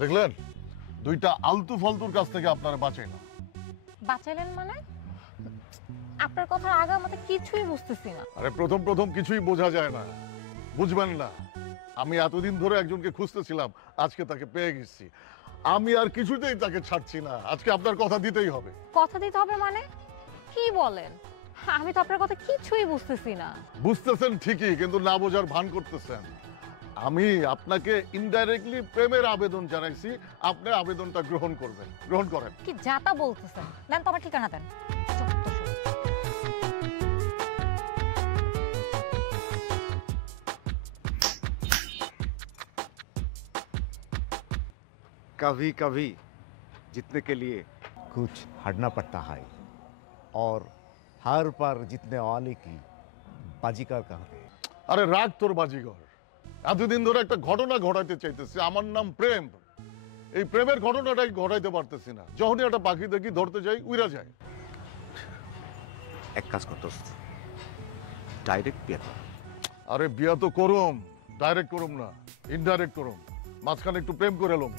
দেখলেন, দুইটা আলতু ফালতুর কাছ থেকে আপনারা বাঁচাই না। বাঁচাইলেন মানে? আপনার কথা আগে আমাদের কিছুই বুঝতেছি না। আরে প্রথম প্রথম কিছুই বোঝা যায় না, বুঝবেন না। আমি এতদিন ধরে একজনকে খুঁজতেছিলাম, আজকে তাকে পেয়ে গেছি। আমি আর কিছুতেই তাকে ছাড়ছি না। আজকে আপনার কথা দিতেই হবে। কথা দিতে হবে মানে কি বলেন? আমি তো আপনার কথা কিছুই বুঝতেছি না। বুঝতেছেন ঠিকই, কিন্তু না বোঝার ভান করতেছেন। আমি আপনাকে ইনডাইরেক্টলি প্রেমের আবেদন জানাইছি, আপনি আবেদনটা গ্রহণ করবেন। গ্রহণ করেন। কি যাতা বলতেছেন? দেন তো আমার ঠিকানা দেন। कभी कभी जीतने के लिए कुछ हारना पड़ता है और हार पर जीतने वाले की बाजीगर कहते हैं। আরে রাগ তোর বাজিঘর। এতদিন ধরে একটা ঘটনা ঘটাইতে চাইতেছি, আমার নাম প্রেম। এই প্রেমের ঘটনাটাই ঘটাইতে পারতেছি না। যখনই একটা পাখি দেখি ধরতে যাই, উইরা যায়। एक काज कर दोस्त डायरेक्ट बिया कर। আরে বিয়া তো করুম, ডাইরেক্ট করুম না, ইনডাইরেক্ট করুম। মাঝখানে একটু প্রেম করে এলাম।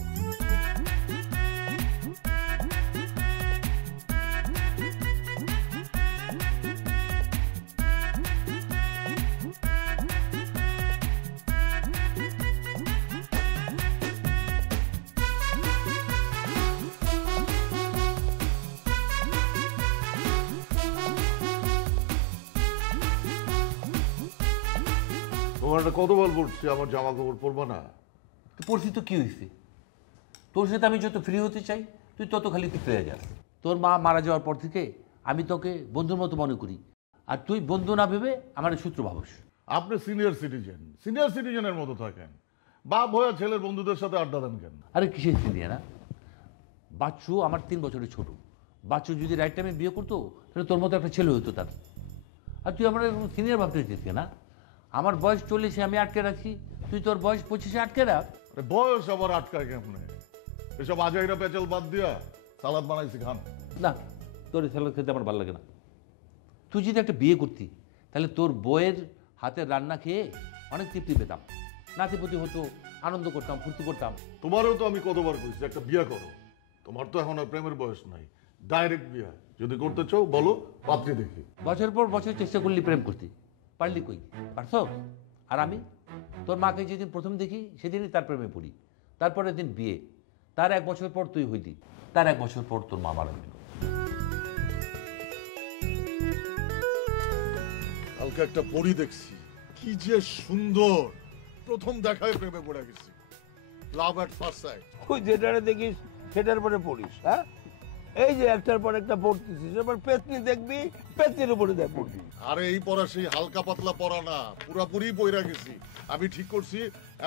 তোমার কতবার বলছি আমার জামা কাপড় পরবো না? পড়ছি তো কি হয়েছে? তোর সাথে আমি যত ফ্রি হতে চাই তুই তত খালি পিছলে যাস। তোর মা মারা যাওয়ার পর থেকে আমি তোকে বন্ধুর মতো মনে করি, আর তুই বন্ধু না ভেবে আমার শত্রু ভাবস। আপনি সিনিয়র সিটিজেনের মতো থাকেন। বাপ হয়ে ছেলের বন্ধুদের সাথে আড্ডা দেন কেন? আরে কিসের সিনিয়র না? বাচ্চু আমার 3 বছরের ছোট। বাচ্চু যদি রাইট টাইমে বিয়ে করতো তাহলে তোর মতো একটা ছেলে হতো তার। আর তুই আমার সিনিয়র ভাবতে চাইছিস না? আমার বয়স 40-এ আমি আটকে রাখছি, তুই তোর বয়স 25-এ আটকে রাখ। বয়স আবার আটকায় কেমনে? এসব আজাইরা পেঁচাল বাদ দিয়া সালাদ বানাইছি, খান। না, তোর স্যালাড খেতে আমার ভালো লাগে না। তুই যদি একটা বিয়ে করতি তাহলে তোর বইয়ের হাতের রান্না খেয়ে অনেক তৃপ্তি পেতাম, নাতিপতি হতো, আনন্দ করতাম, ফুর্তি করতাম। তোমারও তো আমি কতবার কইছি একটা বিয়ে করো। তোমার তো এখন আর প্রেমের বয়স নাই, ডাইরেক্ট বিয়ে যদি করতে চাও বলো, পাত্রী দেখি। বছর পর বছর চেষ্টা করলি প্রেম করতে, পারলি কই? পারছো? আর আমি তোর মাকে যেদিন প্রথম দেখি সেদিনই তার প্রেমে পড়ি, তারপরের দিন বিয়ে, তার 1 বছর পর তুই হইলি, তার 1 বছর পর তোর মা মারা গেল। কালকে একটা পরী দেখছি, কি যে সুন্দর। প্রথম দেখায় প্রেমে পড়ে গেছি। লাভ এট ফার্স্ট সাইট। তুই যেটারে দেখিস সেটার পরে পড়িস। হ্যাঁ, এই যে একটার পর একটা পড়তেছিস, এবার পেতনি দেখবি, পেতনির উপরে দেখ পড়বি। আরে এই পড়া সেই হালকা পাতলা পড়া না, পুরাপুরি পইরা গেছি। আমি ঠিক করছি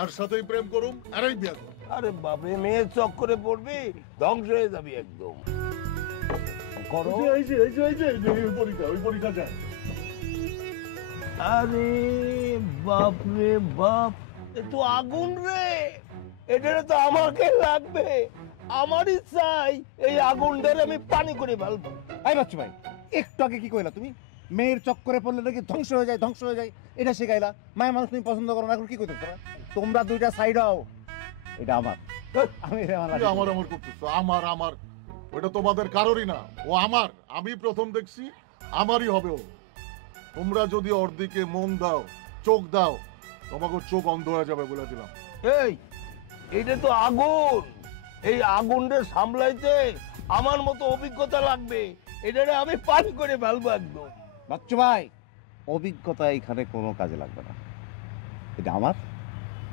এর সাথেই প্রেম করুম, এরই বিয়ে করুম। আরে বাপরে, মেয়ের চক্করে পড়বি, ধ্বংস হয়ে যাবি একদম। করো। ওই পরীক্ষা যায়। আরে বাপরে বাপ, এ তো আগুন রে। এটা তো আমাকে লাগবে, আমারই চাই। এই আগুনটারে আমি পানি করে ফেলবো। এই বাচ্চু ভাই, একটু আগে কি কইলা তুমি? মেয়ের চক্করে পড়লে নাকি ধ্বংস হয়ে যায়, ধ্বংস হয়ে যায়, এটা শিখাইলা। মায়ের মানুষ তুমি পছন্দ করো না, এখন কি কইতে তোমরা? তোমরা দুইটা সাইড হও। এটা আমার, আমি আমার করতেছো। আমার ওটা তোমাদের কারোরই না, ও আমার। আমি প্রথম দেখছি, আমারই হবে ও। তোমরা যদি ওর দিকে মন দাও, চোখ দাও, তোমাকে চোখ অন্ধ হয়ে যাবে বলে দিলাম। এই, এটা তো আগুন। এই আগুনটা সামলাইতে আমার মতো অভিজ্ঞতা লাগবে। এটারে আমি পানি করে ফেলবো একদম। বাচ্চু ভাই, অভিজ্ঞতা এখানে কোনো কাজে লাগবে না। এটা আমার,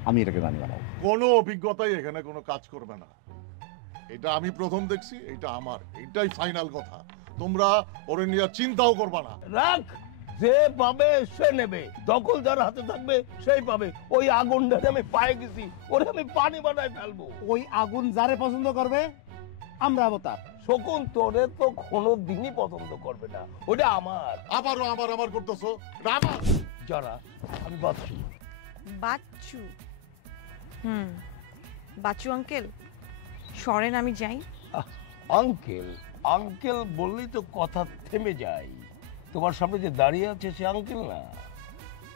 আমি এটাকে রানী বানাবো। কোনো অভিজ্ঞতাই এখানে কোনো কাজ করবে না। এটা আমি প্রথম দেখছি, এটা আমার, এটাই ফাইনাল কথা। তোমরা ওরে নিয়ে চিন্তাও করবা না। রাখ, যে পাবে সে নেবে, দখল যার হাতে থাকবে সেই পাবে। ওই আগুনটাতে আমি পায়ে গেছি, ওরে আমি পানি বানায় ফেলবো। ওই আগুন যারে পছন্দ করবে আমরা হবো তার। শকুন, তোরে তো কোনো দিনই পছন্দ করবে না, ওটা আমার। আবারও আমার করতেছো, এটা আমার। যারা আমি বাচ্চু। বাচ্চু? বাচ্চু আঙ্কেল, সরেন, আমি যাই। আঙ্কেল আঙ্কেল বললেই তো কথা থেমে যায়। তোমার সামনে যে দাঁড়িয়ে আছে সে আঙ্কেল না,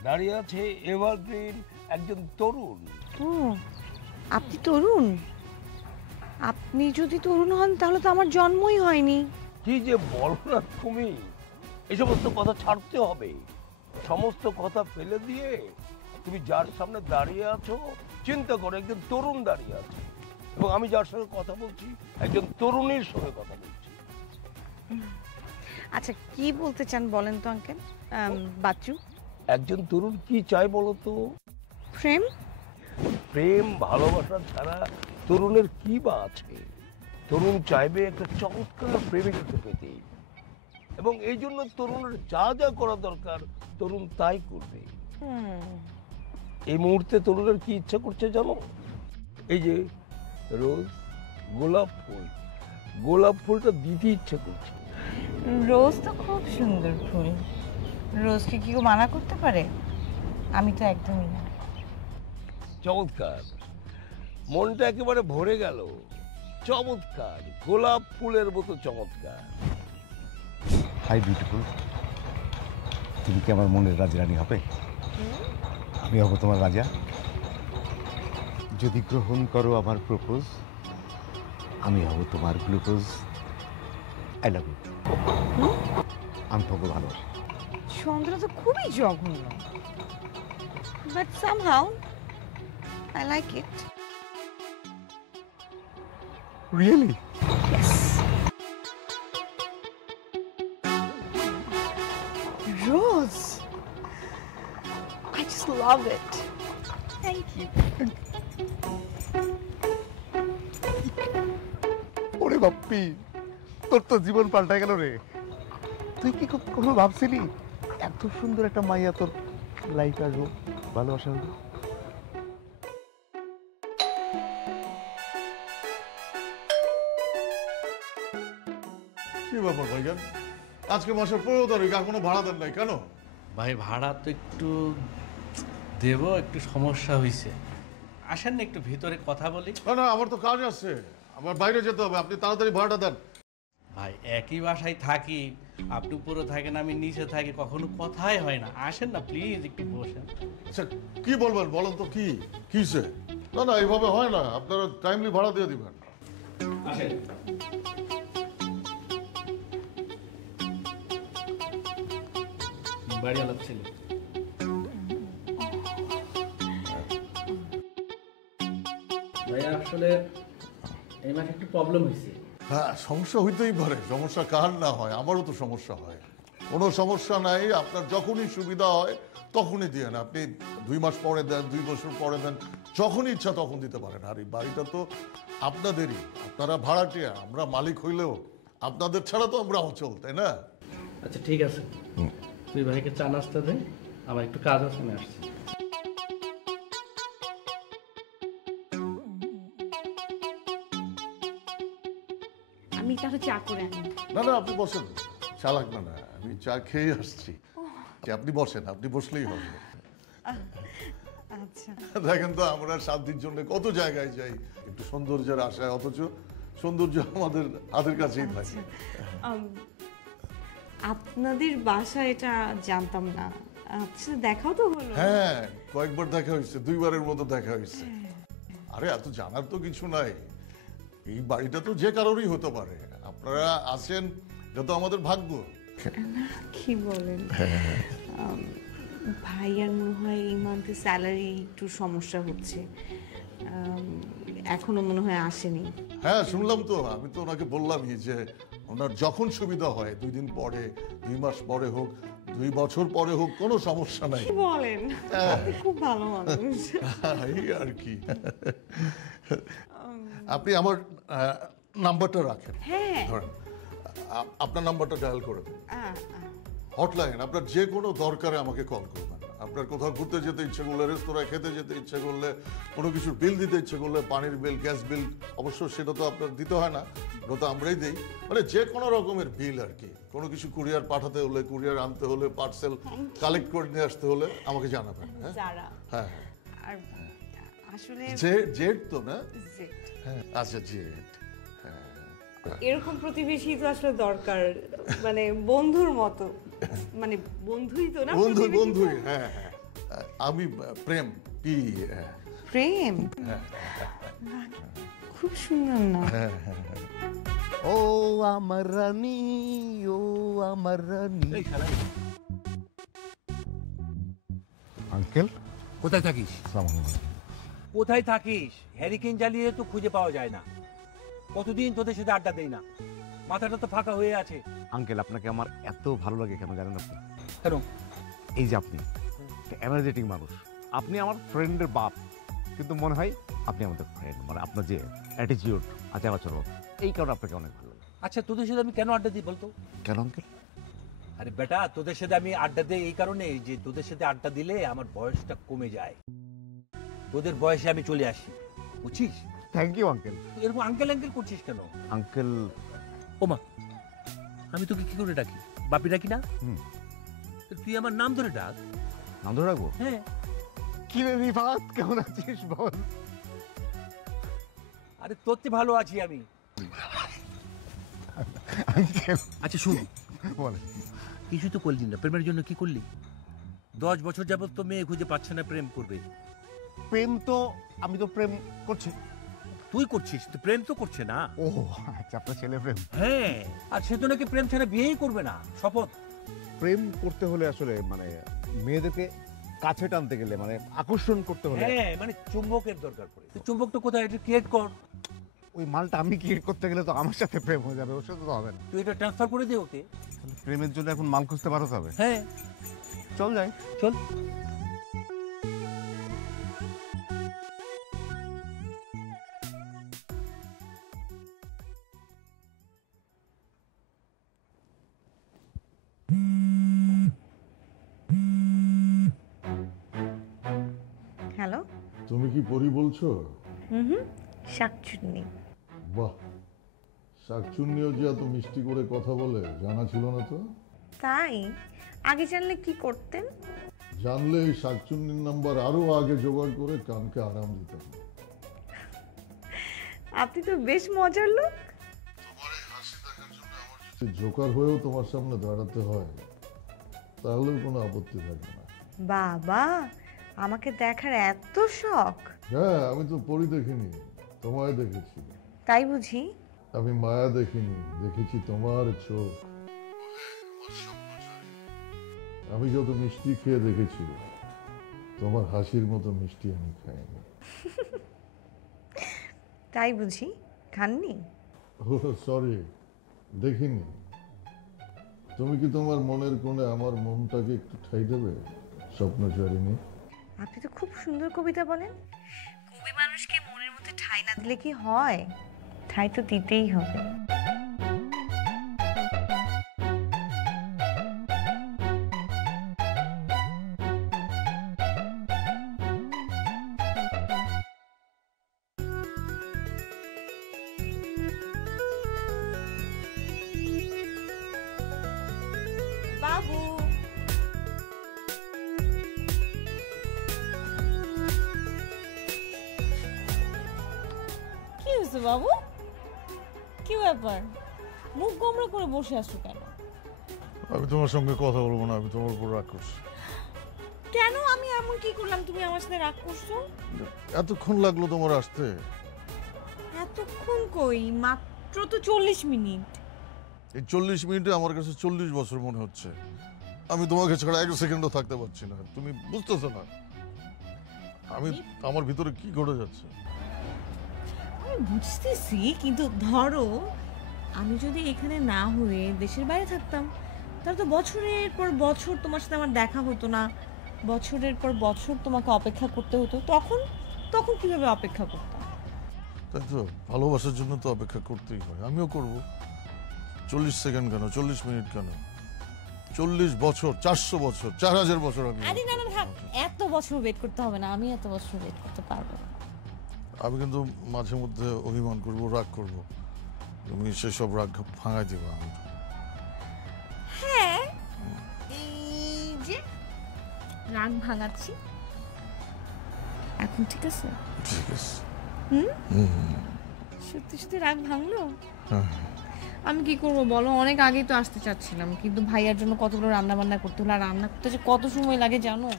দাঁড়িয়ে আছে এভারগ্রিন একজন তরুণ। ও, আপনি তরুণ? আপনি যদি তরুণ হন তাহলে তো আমার জন্মই হয়নি। কি যে বলো না তুমি, এই সমস্ত কথা ছাড়তে হবে। সমস্ত কথা ফেলে দিয়ে তুমি যার সামনে দাঁড়িয়ে আছো, চিন্তা করো একজন তরুণ দাঁড়িয়ে আছে, এবং আমি যার সঙ্গে কথা বলছি একজন তরুণীর সঙ্গে কথা বলছি। আচ্ছা কি বলতে চান বলেন তো আঙ্কেল? বাচ্চু, একজন তরুণ কি চায় বলো তো? প্রেম। প্রেম ভালোবাসা ছাড়া তরুণের কি বা আছে? তরুণ চাইবে একটা চমৎকার প্রেমিকাকে পেতে, এবং এই জন্য তরুণের যা যা করা দরকার তরুণ তাই করবে। এই মুহূর্তে তরুণের কি ইচ্ছা করছে জানো? এই যে রোজ, গোলাপ ফুল, গোলাপ ফুলটা দিতে ইচ্ছে করছে। রোজ তো খুব সুন্দর ফুল, রোজকে কি কেউ মানা করতে পারে? আমি তো একদমই না। চমৎকার, মনটা একেবারে ভরে গেল। চমৎকার, গোলাপ ফুলের মতো চমৎকার। হাই বিউটিফুল, তুমি কি আমার মনের রাজরানী হবে? আমি হব তোমার রাজা। যদি গ্রহণ করো আমার প্রপোজ, আমি হব তোমার গ্লুকোজ। I love you. আমি তোমাকে ভালোবাসি। চন্দ্র তো খুবই জঘন্য, but somehow I like it. Really? Rose, I just love it. Thank you. ওরে বাপ্পি, তোর তো জীবন পাল্টাই গেল রে। তুই কি কখনো ভাবছিলি এত সুন্দর একটা মাইয়া তোর লাইফে আসবো, ভালোবাসা হলো? কি ব্যাপার ভাইজান, আজকে মাসের 15 তারিখ এখনো ভাড়া দেন নাই কেন? ভাই ভাড়া তো একটু দেব, একটু সমস্যা হয়েছে। আসেন না একটু ভিতরে কথা বলি। না না, আমার তো কাজ আছে, আমার বাইরে যেতে হবে, আপনি তাড়াতাড়ি ভাড়াটা দেন। ভাই একই বাসায় থাকি, আপনি উপরে থাকেন আমি নিচে থাকি, কখনো কথাই হয় না। আসেন না প্লিজ, একটু বসেন। আচ্ছা কি বলবেন বলেন তো, কি কিসে? না না, এইভাবে হয় না, আপনারা টাইমলি ভাড়া দিয়ে দিবেন। আসেন। বাড়িওয়ালার ছেলে। ভাইয়া আসলে এই মাসে একটু প্রবলেম হয়েছে। হ্যাঁ, সমস্যা হইতেই পারে, সমস্যা কার না হয়, আমারও তো সমস্যা হয়। কোনো সমস্যা নাই, আপনার যখনই সুবিধা হয় তখনই দিয়েন। আপনি 2 মাস পরে দেন, 2 বছর পরে দেন, যখনই ইচ্ছা তখন দিতে পারেন। আর এই বাড়িটা তো আপনাদেরই, আপনারা ভাড়াটিয়া, আমরা মালিক হইলেও আপনাদের ছাড়া তো আমরা অচল, তাই না? আচ্ছা ঠিক আছে, তুই ভাইকে চা নাস্তা দে, আমার একটু কাজ আছে, আমি আসছি। আমি তাহলে চা করে আনি। না না, আপনি বসেন, চা লাগবে না, আমি চা খেয়ে আসছি। যে আপনি বসেন, আপনি বসলেই হবে। আচ্ছা দেখেন তো, আমরা শান্তির জন্য কত জায়গায় যাই একটু সৌন্দর্যের আশায়, অথচ সৌন্দর্য আমাদের হাতের কাছেই থাকে। আপনাদের বাসা এটা জানতাম না, আচ্ছা দেখাও তো হলো। হ্যাঁ, কয়েকবার দেখা হয়েছে, 2 বারের মতো দেখা হয়েছে। আরে এত জানার তো কিছু নাই, এই বাড়িটা তো যে কারোরই হতে পারে। আপনারা আছেন, এটা তো আমাদের ভাগ্য। কি বলেন? ভাইয়ার মনে হয় এই মান্থে স্যালারি একটু সমস্যা হচ্ছে, এখনো মনে হয় আসেনি। হ্যাঁ শুনলাম তো, আমি তো ওনাকে বললামই যে ওনার যখন সুবিধা হয়, 2 দিন পরে, 2 মাস পরে হোক, 2 বছর পরে হোক, কোনো সমস্যা নাই। কি বলেন? আপনি খুব ভালো মানুষ। এই আর কি। আপনি আমার নাম্বারটা রাখেন, হ্যাঁ ধরেন আপনার নাম্বারটা ডায়াল করে দিন। হটলাইন, আপনার যে কোনো দরকারে আমাকে কল করবেন। আপনার কোথাও ঘুরতে যেতে ইচ্ছে করলে, রেস্তোরাঁয় খেতে যেতে ইচ্ছে করলে, কোনো কিছুর বিল দিতে ইচ্ছে করলে, পানির বিল, গ্যাস বিল, অবশ্য সেটা তো আপনার দিতে হয় না, ওটা তো আমরাই দিই। মানে যে কোনো রকমের বিল আর কি, কোনো কিছু কুরিয়ার পাঠাতে হলে, কুরিয়ার আনতে হলে, পার্সেল কালেক্ট করে নিয়ে আসতে হলে আমাকে জানাবেন। হ্যাঁ যারা হ্যাঁ, আর আসলে জেড তো না? জেড। হ্যাঁ আচ্ছা, জেড। এরকম প্রতিবেশী তো আসলে দরকার, মানে বন্ধুর মতো, মানে বন্ধুই তো না? বন্ধুই। হ্যাঁ হ্যাঁ, আমি প্রেম, পি। প্রেম। হ্যাঁ খুব সুন্দর না? ও আমার রানী, ও আমার রানী। আঙ্কেল, কোথায় থাকিস? কোথায় থাকিস? হ্যারিকেন জ্বালিয়ে তো খুঁজে পাওয়া যায় না। কতদিন তোদের সাথে আড্ডা দেই না, মাথাটা তো ফাঁকা হয়ে আছে। আঙ্কেল, আপনাকে আমার এত ভালো লাগে কেন জানেন আপনি? কেন? এই যে আপনি এনার্জেটিক মানুষ, আপনি আমার ফ্রেন্ডের বাপ, কিন্তু মনে হয় আপনি আমাদের ফ্রেন্ড। মানে আপনার যে অ্যাটিটিউড, আচার আচরণ, এই কারণে আপনাকে অনেক ভালো লাগে। আচ্ছা, তোদের সাথে আমি কেন আড্ডা দিই বলতো? কেন আঙ্কেল? আরে বেটা, তোদের সাথে আমি আড্ডা দিই এই কারণে যে তোদের সাথে আড্ডা দিলে আমার বয়সটা কমে যায়, তোদের বয়সে আমি চলে আসি, বুঝছিস? Thank you uncle. তুই এরকম আঙ্কেল আঙ্কেল করছিস কেন? আঙ্কেল, ওমা, আমি তোকে কি করে ডাকি? বাপি ডাকি না? হুম। তো তুই আমার নাম ধরে ডাক। নাম ধরে রাখবো? হ্যাঁ। কি রে রিফাত, কেমন আছিস বল? আরে তোর চেয়ে ভালো আছি আমি। আঙ্কেল আচ্ছা শুন, বল। কিছু তো করলি না, প্রেমের জন্য কি করলি? 10 বছর যাবত তো মেয়ে খুঁজে পাচ্ছে না প্রেম করবে। প্রেম তো, আমি তো প্রেম করছি। তুই করছিস তো, প্রেম তো করছে না। ও আচ্ছা, আপনার ছেলে প্রেম। হ্যাঁ, আর সে তো নাকি প্রেম ছাড়া বিয়েই করবে না, শপথ। প্রেম করতে হলে আসলে মানে মেয়েদেরকে কাছে টানতে গেলে, মানে আকর্ষণ করতে হলে, হ্যাঁ, মানে চুম্বকের দরকার পড়ে। তুই চুম্বকটা কোথায়, এটা ক্রিয়েট কর। ওই মালটা আমি ক্রিয়েট করতে গেলে তো আমার সাথে প্রেম হয়ে যাবে, ওর সাথে তো হবে না। তুই এটা ট্রান্সফার করে দে ওকে। তাহলে প্রেমের জন্য এখন মাল খুঁজতে পারতে হবে। হ্যাঁ, চল যাই। চল। হ্যালো। তুমি কি পরি বলছো? হুম, শাকচুন্নি। বাহ, শাকচুন্নিও যে এত মিষ্টি করে কথা বলে জানা ছিল না তো। তাই? আগে জানলে কি করতেন? জানলে এই শাকচুন্নির নাম্বার আরো আগে জোগাড় করে কানকে আরাম দিতাম। আপনি তো বেশ মজার লোক। তোমার এই হাসি দেখার জন্য আমার যদি জোকার হয়েও তোমার সামনে দাঁড়াতে হয় তাহলেও কোনো আপত্তি থাকে না। বাবা, আমাকে দেখার এত শখ? হ্যাঁ, আমি তো পরি দেখিনি, তোমায় দেখেছি। তাই বুঝি? আমি মায়া দেখিনি, দেখেছি তোমার চোখ। আমি যত মিষ্টি খেয়ে দেখেছি, তোমার হাসির মতো মিষ্টি আমি খাইনি। তাই বুঝি? খাননি? ও সরি, দেখিনি। তুমি কি তোমার মনের কোণে আমার মনটাকে একটু ঠাই দেবে স্বপ্নচারিণী? আপনি তো খুব সুন্দর কবিতা বলেন। কবি মানুষকে মনের মধ্যে ঠাঁই না দিলে কি হয়? ঠাঁই তো দিতেই হবে। বাবু, কি হয়েছে বাবু? কি ব্যাপার, মুখ গোমড়া করে বসে আছো কেন? আমি তোমার সঙ্গে কথা বলবো না, আমি তোমার উপর রাগ করছি। কেন? আমি এমন কি করলাম তুমি আমার সাথে রাগ করছো? এতক্ষণ লাগলো তোমার আসতে? এতক্ষণ কই, মাত্র তো 40 মিনিট। এই 40 মিনিটে আমার কাছে 40 বছর মনে হচ্ছে। আমি তোমাকে ছাড়া এক সেকেন্ডও থাকতে পারছি না, তুমি বুঝতেছো না আমি আমার ভিতরে কি ঘটে যাচ্ছে? আমি বুঝতেছি, কিন্তু ধরো আমি যদি এখানে না হয়ে দেশের বাইরে থাকতাম, তাহলে তো বছরের পর বছর তোমার সাথে আমার দেখা হতো না, বছরের পর বছর তোমাকে অপেক্ষা করতে হতো। তখন তখন কিভাবে অপেক্ষা করতাম? তাই তো, ভালোবাসার জন্য তো অপেক্ষা করতেই হয়, আমিও করব। 40 সেকেন্ড কেন, 40 মিনিট কেন, 40 বছর, 400 বছর, 4000 বছর আমি। আরে না না থাক, এত বছর ওয়েট করতে হবে না, আমি এত বছর ওয়েট করতে পারবো না। আমি কিন্তু মাঝে মধ্যে অভিমান করব, রাগ করব, তুমি সেসব রাগ ভাঙাই দিবা। আমি হ্যাঁ, এই যে রাগ ভাঙাচ্ছি এখন, ঠিক আছে? ঠিক আছে। সত্যি সত্যি রাগ ভাঙলো? হ্যাঁ। আমি কি করবো বলো, অনেক আগেই তো আসতে চাচ্ছিলাম, কিন্তু ভাইয়ার জন্য কতগুলো রান্না বান্না করতে হলো, আর রান্না করতে যে কত সময় লাগে জানো?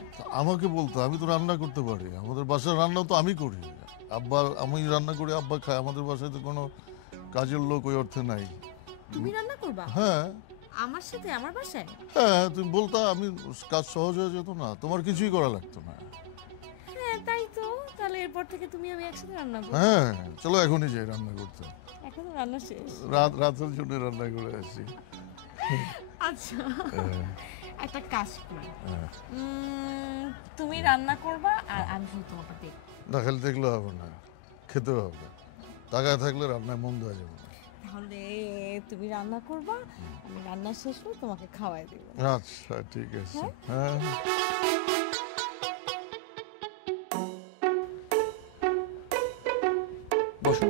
আমাকে বলতো, আমি তো রান্না করতে পারি, আমাদের বাসার রান্না তো আমি করি। আব্বা, আমি রান্না করি, আব্বা খায়। আমাদের বাসায় তো কোনো কাজের লোক ওই অর্থে নাই। তুমি রান্না করবা হ্যাঁ আমার সাথে আমার বাসায়? হ্যাঁ, তুমি বলতা, আমি কাজ সহজ হয়ে যেত না, তোমার কিছুই করা লাগতো না। হ্যাঁ তাই তো, তাহলে এরপর থেকে তুমি আমি একসাথে রান্না করবো। হ্যাঁ চলো এখনই যাই রান্না করতে। এখন রান্না শেষ? রাতের জন্য রান্না করে আসছি। আচ্ছা একটা কাজ করি, তুমি রান্না করবা আর আমি শুধু তোমাকে দেখব। না, খালি দেখলে হবে না, খেতে হবে। টাকায় থাকলে রান্নায় মন্দ হয়ে যাবে না। তাহলে তুমি রান্না করবা, আমি রান্না শেষ করে তোমাকে খাওয়াই দেব। আচ্ছা ঠিক আছে। হ্যাঁ বসো।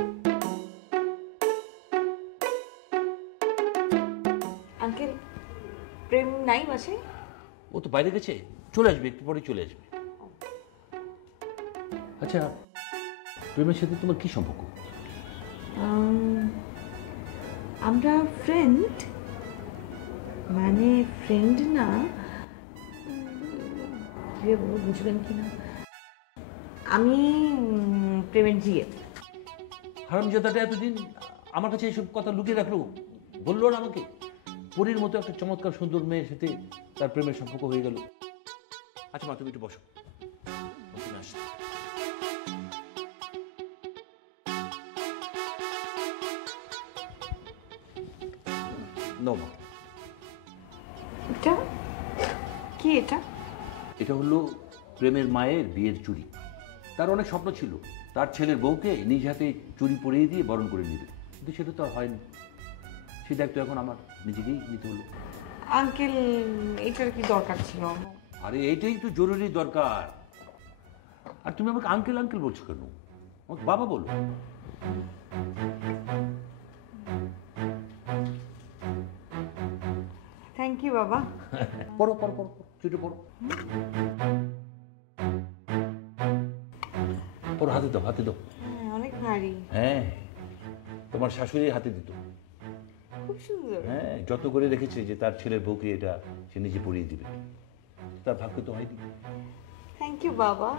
আঙ্কেল প্রেম নাই বাসে? ও তো বাইরে গেছে, চলে আসবে, একটু পরে চলে আসবে। আচ্ছা, প্রেমের সাথে তোমার কি সম্পর্ক? আমরা ফ্রেন্ড, মানে ফ্রেন্ড না, বুঝবেন কিনা, আমি প্রেমের জিয়ে। হারামজাদাটা এতদিন আমার কাছে এইসব কথা লুকিয়ে রাখলো, বললো না আমাকে? পরীর মতো একটা চমৎকার সুন্দর মেয়ের সাথে তার প্রেমের সম্পর্ক হয়ে গেল। আচ্ছা মা, তুমি একটু বসো, তুমি আসো। মা, এটা কি? এটা হলো প্রেমের মায়ের বিয়ের চুড়ি। তার অনেক স্বপ্ন ছিল তার ছেলের বউকে নিজ হাতে চুড়ি পরিয়ে দিয়ে বরণ করে নেবে, কিন্তু সেটা তো আর হয়নি। সে দায়িত্ব এখন আমার নিজেকেই নিতে হলো। আঙ্কেল এটার কি দরকার ছিল? আরে এইটাই তো জরুরি দরকার। আর তুমি আমাকে আঙ্কেল আঙ্কেল বলছো কেন? আমাকে বাবা বলো। থ্যাংক ইউ বাবা। পড়ো পড়ো পড়ো, চুটে পড়ো পড়ো, হাতে দাও, হাতে দাও। অনেক ভারী। হ্যাঁ, তোমার শাশুড়ি হাতে দিত। খুব সুন্দর। হ্যাঁ, যত করে রেখেছে যে তার ছেলের বউকে এটা সে নিজে পরিয়ে দিবে, তার ভাগ্য তো হয়নি। থ্যাংক ইউ বাবা।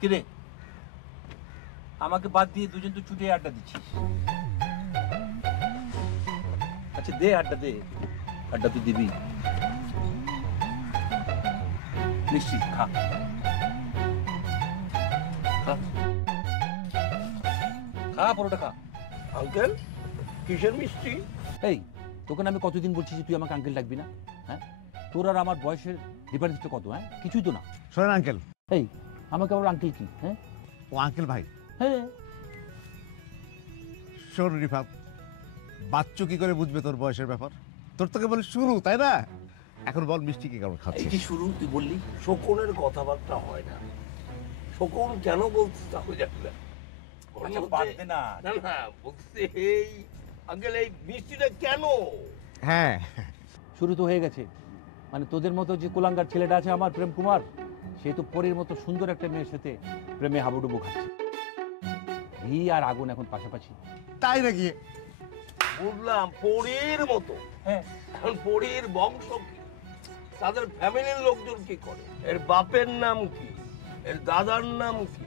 কিরে, আমাকে বাদ দিয়ে দুজন তো ছুটে আড্ডা দিচ্ছিস। আচ্ছা দে আড্ডা, দে আড্ডা তো দিবি। নিশ্চিত খা খা খা, পরোটা খা। আঙ্কেল, কিসের মিষ্টি? এই, তোকে না আমি কতদিন বলছি যে তুই আমাকে আঙ্কেল ডাকবি না? হ্যাঁ, তোর আর আমার বয়সের ডিফারেন্সটা কত? হ্যাঁ, কিছুই তো না। শোনেন আঙ্কেল, এই, আমাকে আবার আঙ্কেল কি? হ্যাঁ ও আঙ্কেল ভাই। হ্যাঁ, শোন রিফাত, বাচ্চু কি করে বুঝবে তোর বয়সের ব্যাপার? তোর তোকে বলে শুরু, তাই না? এখন বল মিষ্টি কি কেমন এই খাচ্ছিস? কি শুরু তুই বললি? শকুনের কথাবার্তা হয় না। শকুন কেন বলছে তাও জানি না। আচ্ছা বাদ দে না। না না, বলছে এই আঙ্কেল এই মিষ্টিটা কেন? হ্যাঁ, শুরু তো হয়ে গেছে। মানে তোদের মতো যে কুলাঙ্গার ছেলেটা আছে আমার প্রেম কুমার, সে তো পরীর মতো সুন্দর একটা মেয়ের সাথে প্রেমে হাবুডুবু খাচ্ছে। ঘি আর আগুন এখন পাশাপাশি। তাই নাকি? বুঝলাম, পরীর মতো। হ্যাঁ, এখন পরীর বংশ কি? তাদের ফ্যামিলির লোকজন কি করে? এর বাপের নাম কি? এর দাদার নাম কি?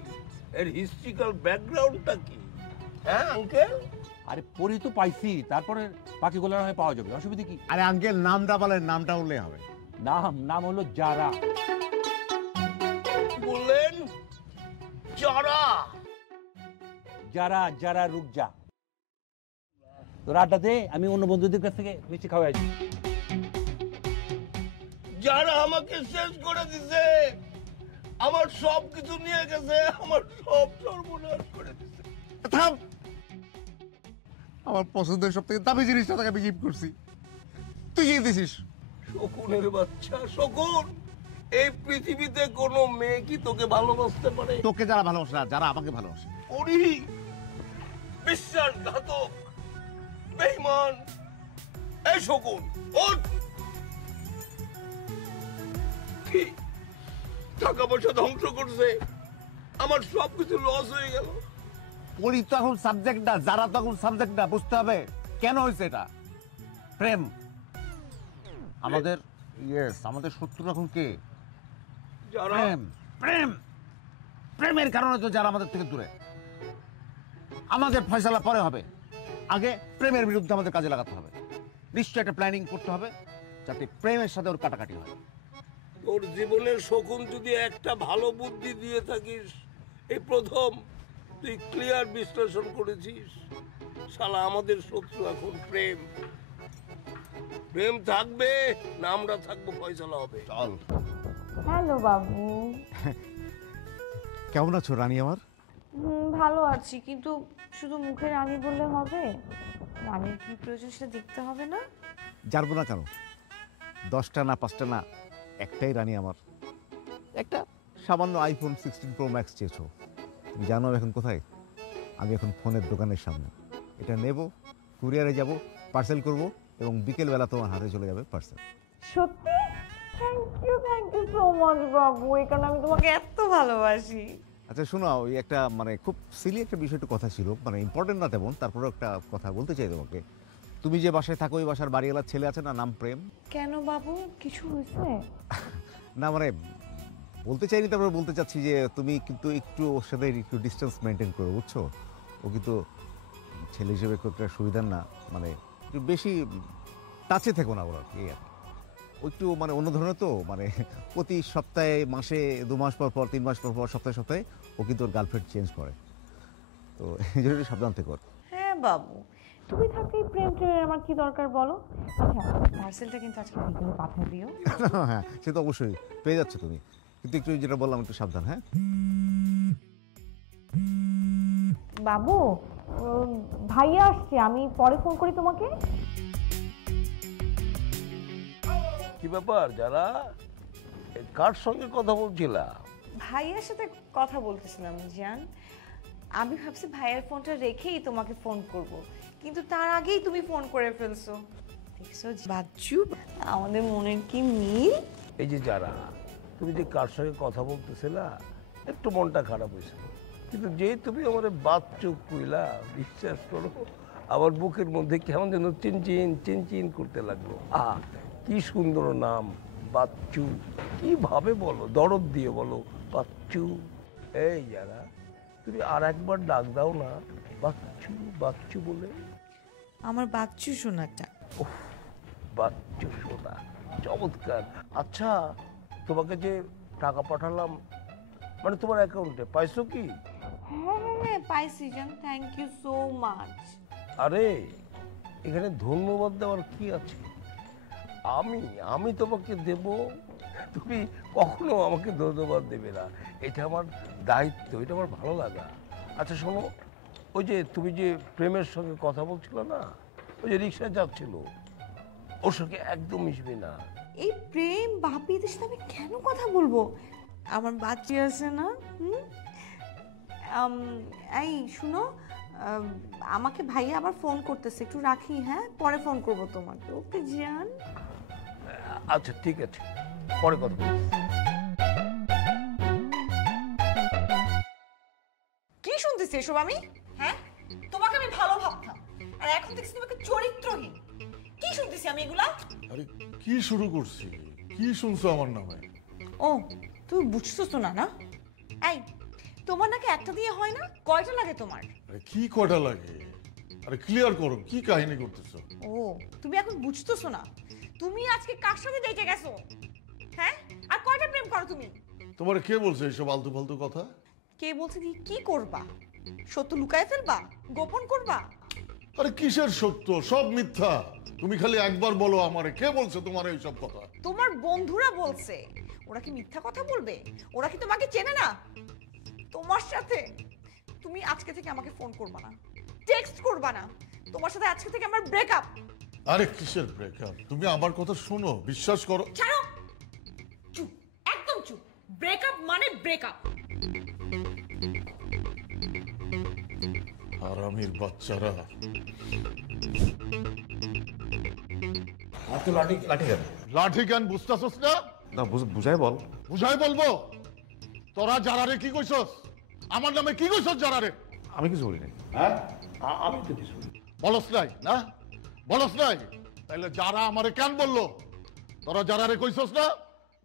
এর হিস্ট্রিক্যাল ব্যাকগ্রাউন্ডটা কি? হ্যাঁ আঙ্কেল? আরে পরী তো পাইছি, তারপরে বাকিগুলোর হয় পাওয়া যাবে, অসুবিধা কি? আরে আঙ্কেল নামটা বলেন, নামটা উঠলেই হবে। নাম হলো যারা। বললেন যারা? যারা যারা রুক যা। তোর আড্ডা দে, আমি অন্য বন্ধুদের কাছ থেকে মিষ্টি খাওয়াই আছি। যারা আমাকে শেষ করে দিছে, আমার সব কিছু নিয়ে গেছে, আমার সব সর্বনাশ করে দিছে। থাম! আমার পছন্দের সব থেকে দামি জিনিসটা তোকে আমি গিফট করছি, তুই কি দিছিস? শকুনের বাচ্চা, শকুন, এই পৃথিবীতে কোনো মেয়ে কি তোকে ভালোবাসতে পারে? তোকে যারা ভালোবাসে না, যারা আমাকে ভালোবাসে। ওরি বিশ্বাসঘাতক, বেঈমান। এই শকুন, ওঠ! কি টাকা পয়সা ধ্বংস করছে, আমার সবকিছু লস হয়ে গেল। পরি তো এখন সাবজেক্ট না, যারা তো এখন সাবজেক্ট না, বুঝতে হবে। কেন হয়েছে এটা? প্রেম। আমাদের আমাদের শত্রু এখন কে? যারা প্রেম। প্রেম প্রেমের কারণে তো যারা আমাদের থেকে দূরে। আমাদের ফয়সালা পরে হবে, আগে প্রেমের বিরুদ্ধে আমাদের কাজে লাগাতে হবে। নিশ্চয় একটা প্ল্যানিং করতে হবে যাতে প্রেমের সাথে ওর কাটাকাটি হয়। তোর জীবনের শকুন যদি একটা ভালো বুদ্ধি দিয়ে থাকিস, এই প্রথম তুই ক্লিয়ার বিশ্লেষণ করেছিস। শালা আমাদের শত্রু এখন প্রেম। প্রেম থাকবে না আমরা থাকবো, ফয়সালা হবে। চল। হ্যালো বাবু। কেমন আছো রানী আমার? ভালো আছি, কিন্তু শুধু মুখে রানী বললে হবে? রানীর কি প্রয়োজন সেটা দেখতে হবে না? জানবো না কেন? 10টা না 5টা না, একটাই রানী আমার। একটা সামান্য আইফোন 16 প্রো ম্যাক্স চেয়েছো। তুমি জানো আমি এখন কোথায়? আমি এখন ফোনের দোকানের সামনে। এটা নেব, কুরিয়ারে যাব, পার্সেল করব এবং বিকেলবেলা তোমার হাতে চলে যাবে পার্সেল। সত্যি? থ্যাংক ইউ সো মাচ বাবু, এই কারণে আমি তোমাকে এত ভালোবাসি। আচ্ছা শোনো, ওই একটা মানে খুব সিলি একটা বিষয়, একটু কথা ছিল, মানে ইম্পর্টেন্ট না তেমন, তারপরেও একটা কথা বলতে চাই তোমাকে। তুমি যে বাসায় থাকো, ওই বাসার বাড়িওয়ালার ছেলে আছে না, নাম প্রেম? কেন বাবু, কিছু হয়েছে? না মানে বলতে চাইনি, তারপরে বলতে চাচ্ছি যে তুমি কিন্তু একটু ওর সাথে একটু ডিস্টেন্স মেনটেন করো, বুঝছো? ও কিন্তু ছেলে হিসেবে খুব একটা সুবিধার না, মানে একটু বেশি টাচে থেকো না ওরা, এই আর কি। ও একটু মানে অন্য ধরনের তো, মানে প্রতি সপ্তাহে, মাসে 2 মাস পর পর, 3 মাস পর পর, সপ্তাহে সপ্তাহে ও কিন্তু ওর গার্লফ্রেন্ড চেঞ্জ করে। তো এই জন্য একটু সাবধান থেকো। হ্যাঁ বাবু, তুমি থাকতেই প্রেম টেমের আমার কি দরকার বলো? আচ্ছা, পার্সেলটা কিন্তু আজকে বিকেলে পাঠিয়ে দিও। হ্যাঁ সে তো অবশ্যই পেয়ে যাচ্ছে তুমি, কিন্তু একটু যেটা বললাম একটু সাবধান। হ্যাঁ বাবু, ভাইয়া আসছে, আমি পরে ফোন করি তোমাকে। কি ব্যাপার, যারা কার সঙ্গে কথা বলছিলা? ভাইয়ার সাথে কথা বলতেছিলাম জান। আমি ভাবছি ভাইয়ের ফোনটা রেখেই তোমাকে ফোন করব, কিন্তু তার আগেই তুমি ফোন করে ফেলছো। দেখছো বাচ্চু, আমাদের মনের কি মিল। এই যে যারা, তুমি যে কার সঙ্গে কথা বলতেছিলা, একটু মনটা খারাপ হয়েছিল, কিন্তু যেই তুমি আমার বাচ্চু কইলা, বিশ্বাস করো আমার বুকের মধ্যে কেমন যেন চিনচিন চিনচিন করতে লাগলো। কি সুন্দর নাম, বাচ্চু। কিভাবে বলো, দরদ দিয়ে বলো বাচ্চু। এই যারা, তুমি আর একবার ডাক দাও না, বাচ্চু বাচ্চু বলে। আমার বাচ্চু শোনাটা। বাচ্চু সোনা, চমৎকার। আচ্ছা, তোমাকে যে টাকা পাঠালাম, মানে তোমার অ্যাকাউন্টে পাইছো কি? হ্যাঁ পাইছি জান, থ্যাংক ইউ সো মাচ। আরে এখানে ধন্যবাদ দেওয়ার কি আছে? আমি তোমাকে দেব, তুমি কখনো আমাকে ধন্যবাদ দেবে না। এটা আমার দায়িত্ব, এটা আমার ভালো লাগা। আচ্ছা শোনো, ওই যে তুমি যে প্রেমের সঙ্গে কথা বলছিল না, ওই যে রিক্সায় যাচ্ছিল, ওর সঙ্গে একদম মিশবে না। এই প্রেম বাপিদের সাথে আমি কেন কথা বলবো? আমার বাচ্চা আছে না। এই শুনো, আমাকে ভাইয়া আবার ফোন করতেছে, একটু রাখি। হ্যাঁ, পরে ফোন করবো তোমাকে। ওকে জান। আচ্ছা ঠিক আছে, পরে কথা বলছি। কি শুনতেছি এসব আমি? হ্যাঁ, তোমাকে আমি ভালো ভাবতাম, আর এখন দেখছি তোমাকে চরিত্রহীন। কি শুনতেছি আমি এগুলা? আরে কি শুরু করছি? কি শুনছো আমার নামে? ও, তুমি বুঝছো তো না? না, এই তোমার নাকি একটা দিয়ে হয় না, কয়টা লাগে তোমার? আরে কি কটা লাগে? আরে ক্লিয়ার করো, কি কাহিনী করতেছো? ও, তুমি এখন বুঝতেছো না? তুমি আজকে কার সাথে ডেটে গেছো? হ্যাঁ, আর কয়টা প্রেম করো তুমি? তোমার কে বলছে এইসব আলতু ফালতু কথা? কে বলছে কি কি করবা? সত্য লুকায় ফেলবা, গোপন করবা? আরে কিসের সত্য? সব মিথ্যা। তুমি খালি একবার বলো আমারে, কে বলছে তোমার এইসব কথা? তোমার বন্ধুরা বলছে। ওরা কি মিথ্যা কথা বলবে? ওরা কি তোমাকে চেনে না? তোমার সাথে তুমি আজকে থেকে আমাকে ফোন করবা না, টেক্সট করবা না। তোমার সাথে আজকে থেকে আমার ব্রেকআপ। আরে কিসের ব্রেকআপ? তুমি আমার কথা শোনো, বিশ্বাস করো। ছাড়ো, চুপ, একদম চুপ। ব্রেকআপ মানে ব্রেকআপ। হারামির বাচ্চারা। লাঠি লাঠি কেন? লাঠি কেন বুঝতেছস না? না বুঝাই বল। বুঝাই বলবো? তোরা যারারে কি কইছস? আমার নামে কি কইছস যারারে? আমি কিছু বলি নাই। হ্যাঁ, আমি তো কিছু। বলস নাই না? বলস নাই? তাইলে যারা আমারে কেন বললো? তোরা যারারে কইছস না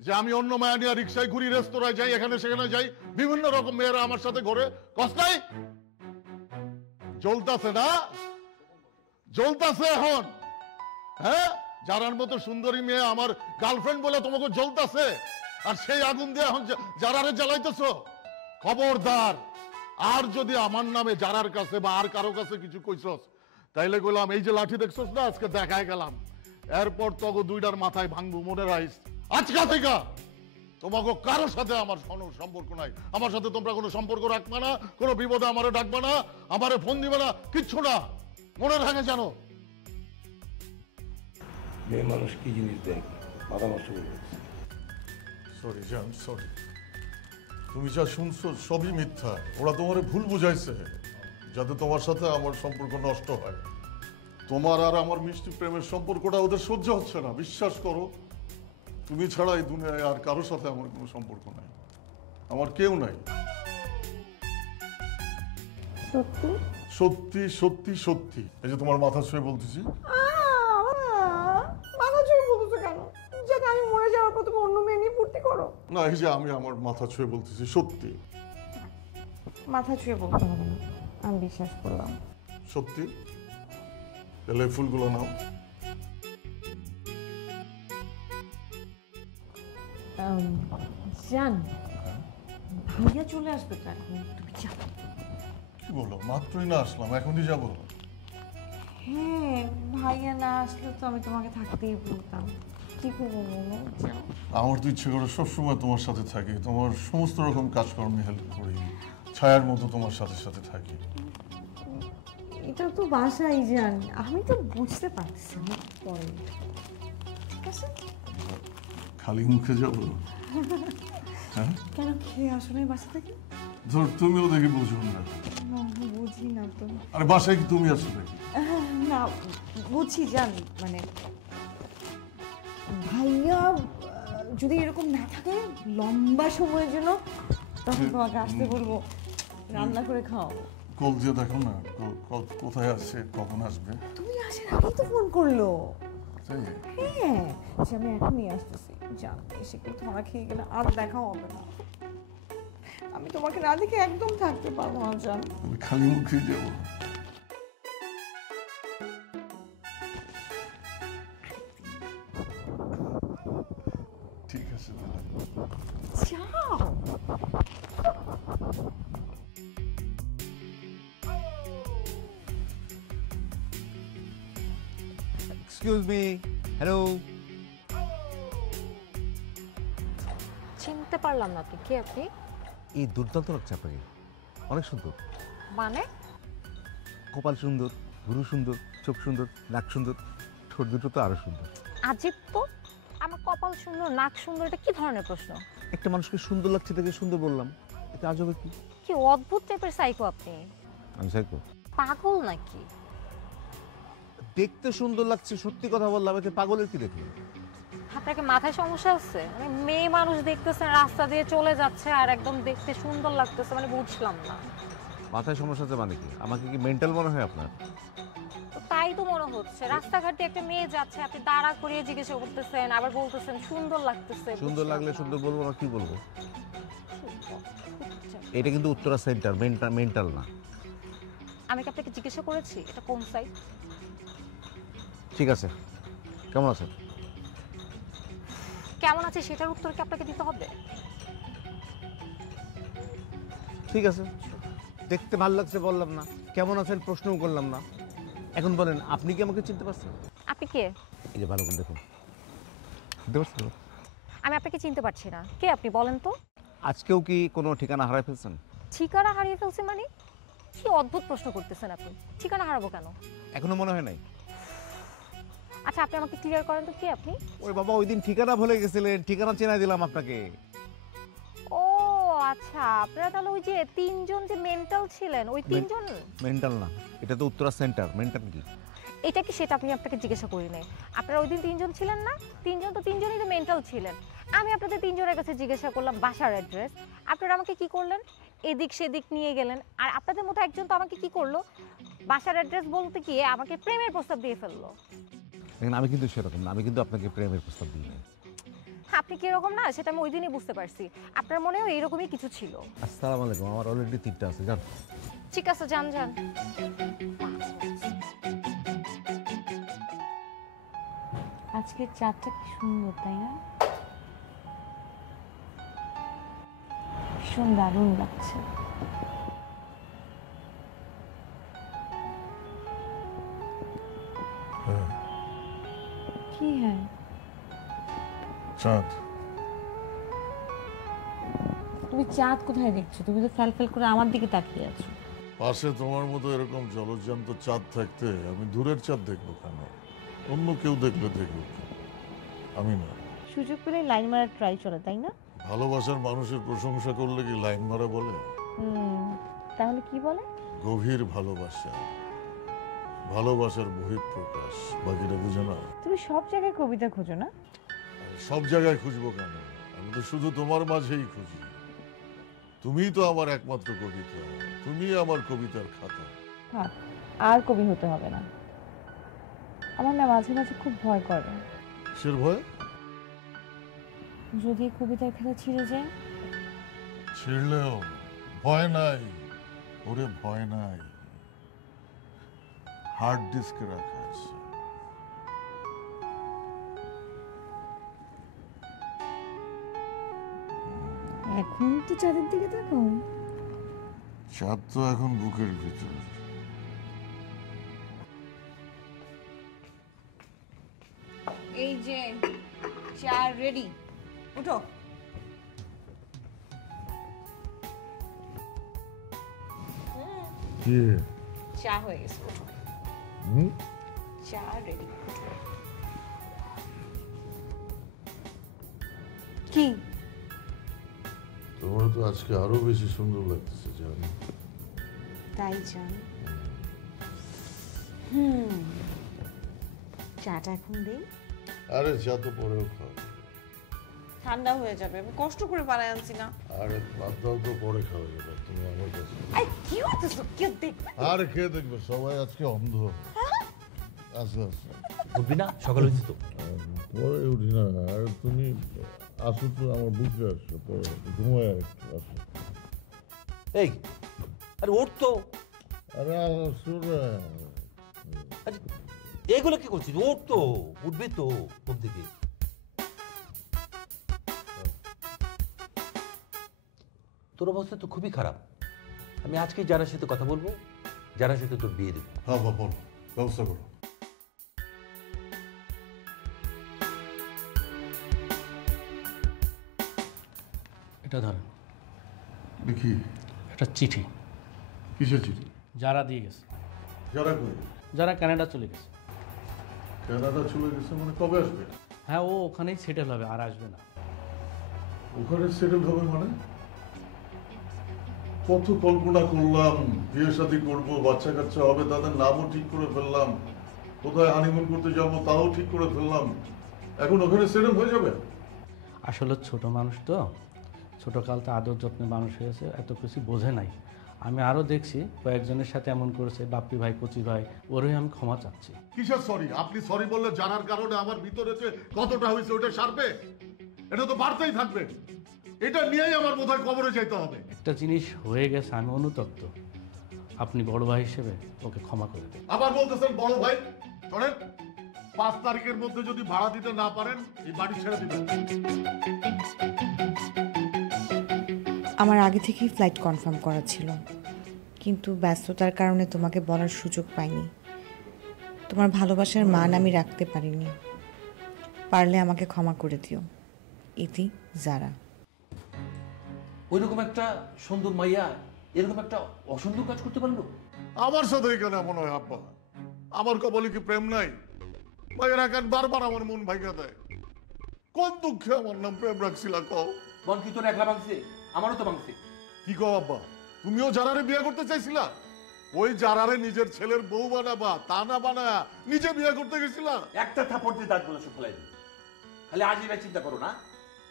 যে আমি অন্য মায়া নিয়ে রিক্সায় ঘুরি, রেস্তোরাঁয় যাই, এখানে সেখানে যাই, বিভিন্ন রকম মেয়েরা আমার সাথে ঘরে, কস নাই? জ্বলতাছে না? জ্বলতাছে এখন? হ্যাঁ, যারার মতো সুন্দরী মেয়ে আমার গার্লফ্রেন্ড বলে তোমাকে জ্বলতাছে, আর সেই আগুন দিয়ে এখন যারারে জ্বালাইতেছ? খবরদার, আর যদি আমার নামে যারার কাছে বা আর কারো কাছে কিছু কইছস, তাইলে কইলাম এই যে লাঠি দেখছস না, আজকে দেখায় গেলাম, এরপর তগো দুইটার মাথায় ভাঙবো, মনে রাখিস। আজকা থেকে তোমাকে কারোর সাথে আমার কোনো সম্পর্ক নাই। আমার সাথে তোমরা কোনো সম্পর্ক রাখবা না, কোনো বিপদে আমারে ডাকবা না, আমারে ফোন দিবে না, কিচ্ছু না, মনে থাকে জানো। মেয়ে মানুষ কি জিনিস দেখ, মাথা নষ্ট করে দিচ্ছে। সরি জান, সরি। তুমি যা শুনছো সবই মিথ্যা। ওরা তোমারে ভুল বুঝাইছে যাতে তোমার সাথে আমার সম্পর্ক নষ্ট হয়। তোমার আর আমার মিষ্টি প্রেমের সম্পর্কটা ওদের সহ্য হচ্ছে না। বিশ্বাস করো, তুমি ছাড়া এই দুনিয়ায় আর কারোর সাথে আমার কোনো সম্পর্ক নাই, আমার কেউ নাই। সত্যি? সত্যি সত্যি সত্যি। এই যে তোমার মাথা ছুঁয়ে বলতেছি। মাথা ছুঁয়ে বলতেছো কেন? যাতে আমি মরে যাওয়ার পর তুমি অন্য মেয়ে নিয়ে ফুর্তি করো? না, এই যে আমি আমার মাথা ছুঁয়ে বলতেছি সত্যি। মাথা ছুঁয়ে বলতে হবে না, আমি বিশ্বাস করলাম। সত্যি? তাহলে এই ফুলগুলো নাও। জান, ভাইয়া চলে আসবে তো এখন, তুমি যাও। কি বলো, মাত্রই না আসলাম, এখনই যাবো? হ্যাঁ, ভাইয়া না আসলে তো আমি তোমাকে থাকতেই বলতাম। কি করবো বলো, যাও। আমার তো ইচ্ছে করে সবসময় তোমার সাথে থাকি, তোমার সমস্ত রকম কাজকর্মে হেল্প করি, ছায়ার মতো তোমার সাথে সাথে থাকি। এটা তো বাসাই জান, আমি তো বুঝতে পারছি না পরে। ঠিক আছে, খালি মুখে যাবো? হ্যাঁ, কেন খেয়ে আসো না বাসা থেকে? ধর তুমিও দেখি বুঝো না। না, বুঝি না তো। আরে বাসায় কি তুমি আছো নাকি? না, বুঝছি জান, মানে ভাইয়া যদি এরকম না থাকে লম্বা সময়ের জন্য, তখন তোমাকে আসতে বলবো, রান্না করে খাও। কল দিয়ে দেখো না কোথায় আছে, কখন আসবে। তুমি আসার আগেই তো ফোন করলো। তাই? হ্যাঁ, যে আমি এখন নিয়ে আসতেছি। জান, এসে কেউ ধরা খেয়ে গেলে আর দেখা হবে না। আমি তোমাকে না দেখে একদম থাকতে পারবো না জান। আমি খালি মুখে যাবো? ঠিক আছে তাহলে। যাও। Excuse me, hello. চিনতে পারলাম না তো, কে আপনি? এই দুর্দান্ত লাগছে আপনাকে, অনেক সুন্দর। মানে? কপাল সুন্দর, ভুরু সুন্দর, চোখ সুন্দর, নাক সুন্দর, ঠোঁট দুটো তো আরো সুন্দর। আজীব তো, আমার কপাল সুন্দর, নাক সুন্দর, এটা কি ধরনের প্রশ্ন? একটা মানুষকে সুন্দর লাগছে দেখে সুন্দর বললাম, এটা আজবে কি? কি অদ্ভুত টাইপের সাইকো আপনি। আমি সাইকো? পাগল নাকি? দেখতে সুন্দর লাগছে, সত্যি কথা বললাম, এতে পাগলের কি দেখলো? আপনাকে মাথায় সমস্যা আছে? মানে মেয়ে মানুষ দেখতেছেন রাস্তা দিয়ে চলে যাচ্ছে আর একদম দেখতে সুন্দর লাগতেছে, মানে বুঝলাম না। মাথায় সমস্যা আছে মানে কি? আমাকে কি মেন্টাল মনে হয় আপনার? তো তাই তো মনে হচ্ছে। রাস্তাঘাটে একটা মেয়ে যাচ্ছে, আপনি দাঁড়া করিয়ে জিজ্ঞাসা করতেছেন, আবার বলতেছেন সুন্দর লাগতেছে। সুন্দর লাগলে সুন্দর বলবো না, কি বলবো? সুন্দর। এটা কিন্তু উত্তরা সেন্টার, মেন্টাল না। আমি কি আপনাকে জিজ্ঞাসা করেছি এটা কোন সাইড? ঠিক আছে, কেমন আছেন? কেমন আছে সেটার উত্তর কি আপনাকে দিতে হবে? ঠিক আছে, দেখতে ভালো লাগছে বললাম না, কেমন আছেন প্রশ্নও করলাম না। এখন বলেন, আপনি কি আমাকে চিনতে পারছেন? আপনি কে? এই যে ভালো করে দেখুন, চিনতে পারছেন? আমি আপনাকে চিনতে পারছি না, কে আপনি বলেন তো? আজকেও কি কোনো ঠিকানা হারাই ফেলছেন? ঠিকানা হারিয়ে ফেলছি মানে? কি অদ্ভুত প্রশ্ন করতেছেন আপনি। ঠিকানা হারাবো কেন? এখনো মনে হয় নাই? আচ্ছা, আপনি আমাকে ক্লিয়ার করেন তো, কে আপনি? ওই বাবা, ওই দিন ঠিকানা ভুলে গেছিলেন, ঠিকানা চেনাই দিলাম আপনাকে। ও আচ্ছা, আপনারা তাহলে ওই যে তিনজন যে মেন্টাল ছিলেন, ওই তিনজন? মেন্টাল না, এটা তো উত্তরা সেন্টার, মেন্টাল কি? এটা কি সেটা আমি আপনাকে জিজ্ঞাসা করি নাই। আপনারা ওই দিন তিনজন ছিলেন না? তিনজন তো তিনজনই তো মেন্টাল ছিলেন। আমি আপনাদের তিনজনের কাছে জিজ্ঞাসা করলাম বাসার অ্যাড্রেস, আপনারা আমাকে কি করলেন? এদিক সেদিক নিয়ে গেলেন। আর আপনাদের মতো একজন তো আমাকে কি করলো, বাসার অ্যাড্রেস বলতে গিয়ে আমাকে প্রেমের প্রস্তাব দিয়ে ফেললো। দেখেন আমি কিন্তু সেরকম না, আমি কিন্তু আপনাকে প্রেমের প্রস্তাব দিই না। আপনি কিরকম না সেটা আমি ওই দিনই বুঝতে পারছি, আপনার মনেও এইরকমই কিছু ছিল। আসসালামু আলাইকুম, আমার অলরেডি 3টা আছে, যান। ঠিক আছে, যান যান। আজকের চাঁদটা কি সুন্দর, তাই না? ভীষণ দারুণ লাগছে। কি হ্যাঁ? চাঁদ। তুমি চাঁদ কোথায় দেখছো? তুমি তো ফেল ফেল করে আমার দিকে তাকিয়ে আছো। পাশে তোমার মতো এরকম জলজ্যান্ত চাঁদ থাকতে আমি দূরের চাঁদ দেখবো কেন? অন্য কেউ দেখলে দেখুক, আমি না। সুযোগ পেলে লাইন মারার ট্রাই চলে, তাই না? ভালোবাসার মানুষের প্রশংসা করলে কি লাইন মারা বলে? তাহলে কি বলে? গভীর ভালোবাসা, ভালোবাসার বহিঃপ্রকাশ। বাকিটা বুঝে না। তুমি সব জায়গায় কবিতা খোঁজো না? সব জায়গায় খুঁজবো কেন? আমি তো শুধু তোমার মাঝেই খুঁজি। তুমিই তো আমার একমাত্র কবিতা, তুমি আমার কবিতার খাতা। থাক, আর কবি হতে হবে না। আমার না মাঝে মাঝে খুব ভয় করে। কিসের ভয়? যদি কবিতার খেলা ছিঁড়ে যায়? ছিঁড়লেও ভয় নাই, ওরে ভয় নাই। হার্ড ডিস্কে রাখা আছে। এখন তো চাঁদের দিকে তাকাও। চাঁদ তো এখন বুকের ভিতর। এই যে চা রেডি, উঠো। কি? চা হয়ে গেছে, উঠো। চা রেডি। কি? তোমার তো আজকে আরো বেশি সুন্দর লাগতেছে জান। তাই জান? চাটা এখন দেই? আরে চা তো পরেও খাও। ঠান্ডা হয়ে যাবে, আমি কষ্ট করে বানাই আনছি না। আরে বাদ দাও তো, পরে খাওয়া যাবে। তুমি আমার কাছে। এই কি হচ্ছে? কেউ দেখবে? আর খেয়ে দেখবে, সবাই আজকে অন্ধ। আচ্ছা আচ্ছা, উঠবি না? সকাল হয়েছে তো। পরে উঠি না। আর তুমি আসো তো, আমার বুকে আসো, পরে ঘুমায় একটু আসো। এই আরে ওঠ তো। আরে আসো না। আরে এগুলো কি করছিস? ওঠ তো, উঠবি তো ঘুম থেকে। তোর অবস্থা তো খুবই খারাপ। আমি আজকে যারার সাথে কথা বলবো, যারার সাথে তোর বিয়ে দেবো। হ্যাঁ বাবা, বলো, ব্যবস্থা করো। এটা ধরেন, দেখি। একটা চিঠি। কিসের চিঠি? যারা দিয়ে গেছে। যারা কই? যারা কানাডা চলে গেছে। কানাডা চলে গেছে মানে কবে আসবে? হ্যাঁ, ও ওখানেই সেটেল হবে, আর আসবে না। ওখানে সেটেল হবে মানে? কত কল্পনা করলাম, বিয়ে শাদী করবো, বাচ্চা কাচ্চা হবে, তাদের নামও ঠিক করে ফেললাম, কোথায় হানিমুন করতে যাব তাও ঠিক করে ফেললাম। এখন ওখানে সেটেল হয়ে যাবে? আসলে ছোট মানুষ তো, ছোটকালতে আদর যত্নে মানুষ হয়েছে, এত কিছু বোঝে নাই। আমি আরও দেখছি কয়েকজনের সাথে এমন করেছে, বাপ্পি ভাই, কচি ভাই, ওরই আমি ক্ষমা চাচ্ছি। কিসের সরি? আপনি সরি বললে জানার কারণে আমার ভিতরে যে কতটা হয়েছে ওটা সারবে? এটা তো বাড়তেই থাকবে। এটা নিয়েই আমার বোধহয় কবরে যেতে হবে। একটা জিনিস হয়ে গেছে, আমি অনুতপ্ত। আপনি বড় ভাই হিসেবে ওকে ক্ষমা করে দেন। আবার বলতেছেন বড় ভাই? শোনেন, 5 তারিখের মধ্যে যদি ভাড়া দিতে না পারেন, এই বাড়ি ছেড়ে দিবেন। আমার আগে থেকেই ফ্লাইট কনফার্ম করা ছিল, কিন্তু ব্যস্ততার কারণে তোমাকে বলার সুযোগ পাইনি। তোমার ভালোবাসার মান আমি রাখতে পারিনি। পারলে আমাকে ক্ষমা করে দিও। ইতি যারা। ওইরকম একটা সুন্দর মাইয়া এরকম একটা অসুন্দর কাজ করতে পারলো? আমার সাথে কেন এমন হয় আব্বা? আমার কপালে কি প্রেম নাই? ভাইয়েরা কেন বারবার আমার মন ভাঙা দেয়? কোন দুঃখে আমার নাম প্রেম রাখছিলা কও? বল কি তোর একলা ভাঙছে? আমারও তো ভাঙছে। কি কও আব্বা? তুমিও জারারে বিয়ে করতে চাইছিলা? ওই জারারে নিজের ছেলের বউ বানাবা তা না বানায়া নিজে বিয়ে করতে গেছিলা? একটা থাপড় দিয়ে দাঁত বলে শুকলাই দিই। খালি আজীবন চিন্তা করো না।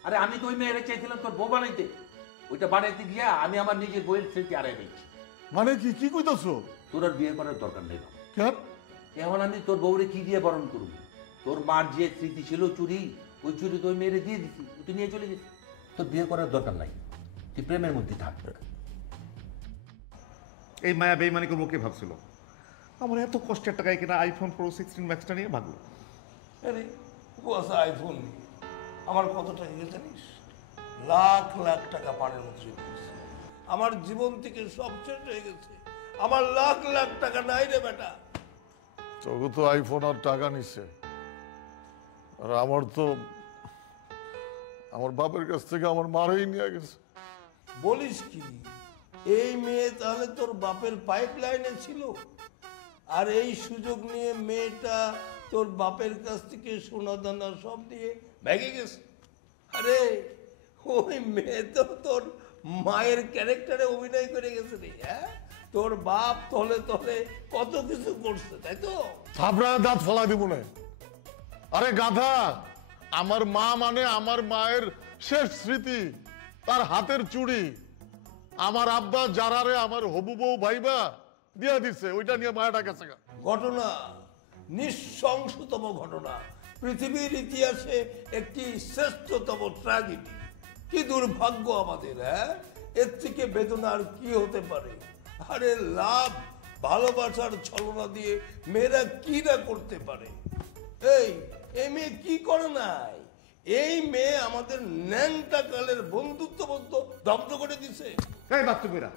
আরে আমি তো ওই মেয়েরে চাইছিলাম তোর বউ বানাইতে। ওইটা বানাইতে গিয়া আমি আমার নিজের বইয়ের স্মৃতি হারাই ফেলছি। মানে কি কি কইতাছো? তোর আর বিয়ে করার দরকার নেই বাবা। কেন? এখন আমি তোর বউরে কি দিয়ে বরণ করব? তোর মার যে স্মৃতি ছিল চুরি, ওই চুরি তো ওই মেয়েরে দিয়ে দিছি, তুই নিয়ে চলে গেছিস। তোর বিয়ে করার দরকার নাই, তুই প্রেমের মধ্যে থাক। এই মায়া বেইমানি করবো কে ভাবছিল? আমার এত কষ্টের টাকায় কিনা আইফোন প্রো 16 ম্যাক্সটা নিয়ে ভাগলো। আরে কুয়াশা আইফোন নিয়ে আমার কত টাকা জানিস? লাখ লাখ টাকা পানের মতো চলে গেছে। আমার জীবন থেকে সব শেষ হয়ে গেছে। আমার লাখ লাখ টাকা নাই রে বেটা। তোকে তো আইফোন আর টাকা নিচ্ছে, আর আমার তো আমার বাপের কাছ থেকে আমার মারেই নিয়ে গেছে। বলিস কি? এই মেয়ে তাহলে তোর বাপের পাইপ লাইনে ছিল, আর এই সুযোগ নিয়ে মেয়েটা তোর বাপের কাছ থেকে সোনা দানা সব দিয়ে ভেঙে গেছে। আরে ওই মেয়ে তো তোর মায়ের ক্যারেক্টারে অভিনয় করে গেছে রে। হ্যাঁ, তোর বাপ তলে তলে কত কিছু করছে, তাই তো? থাপড়া দাঁত ফলাই দিব না। আরে গাধা, আমার মা মানে আমার মায়ের শেষ স্মৃতি, তার হাতের চুড়ি। আমার আব্বা যারারে আমার হবু বউ ভাইবা দিয়া দিছে, ওইটা নিয়ে মায়াটা গেছে গা। ঘটনা, নিঃশংসতম ঘটনা, পৃথিবীর ইতিহাসে একটি শ্রেষ্ঠতম ট্র্যাজেডি। কি দুর্ভাগ্য আমাদের। হ্যাঁ, এর থেকে বেদনা আর কি হতে পারে? আরে লাভ ভালোবাসার ছলনা দিয়ে মেয়েরা কি না করতে পারে। এই মেয়ে কি করে নাই? এই মেয়ে আমাদের ন্যাংটা কালের বন্ধুত্ববদ্ধ ধ্বংস করে দিছে। এই বাচ্চা বুইরা,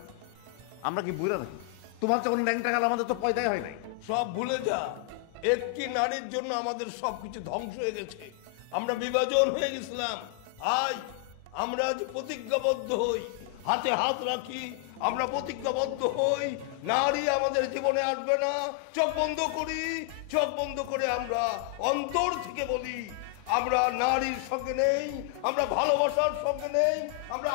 আমরা কি বুইরা নাকি? তোমার যখন ল্যাংটা গেল, আমাদের তো পয়দাই হয় নাই। সব ভুলে যা। একটি নারীর জন্য আমাদের সবকিছু ধ্বংস হয়ে গেছে। আমরা বিভাজন হয়ে গেছিলাম। আমরা আজ প্রতিজ্ঞাবদ্ধ হই, হাতে হাত রাখি, আমরা প্রতিজ্ঞাবদ্ধ হই, নারী আমাদের জীবনে আসবে না। চোখ বন্ধ করি, চোখ বন্ধ করে আমরা অন্তর থেকে বলি, আমরা নারীর সঙ্গে নেই, আমরা ভালোবাসার সঙ্গে নেই, আমরা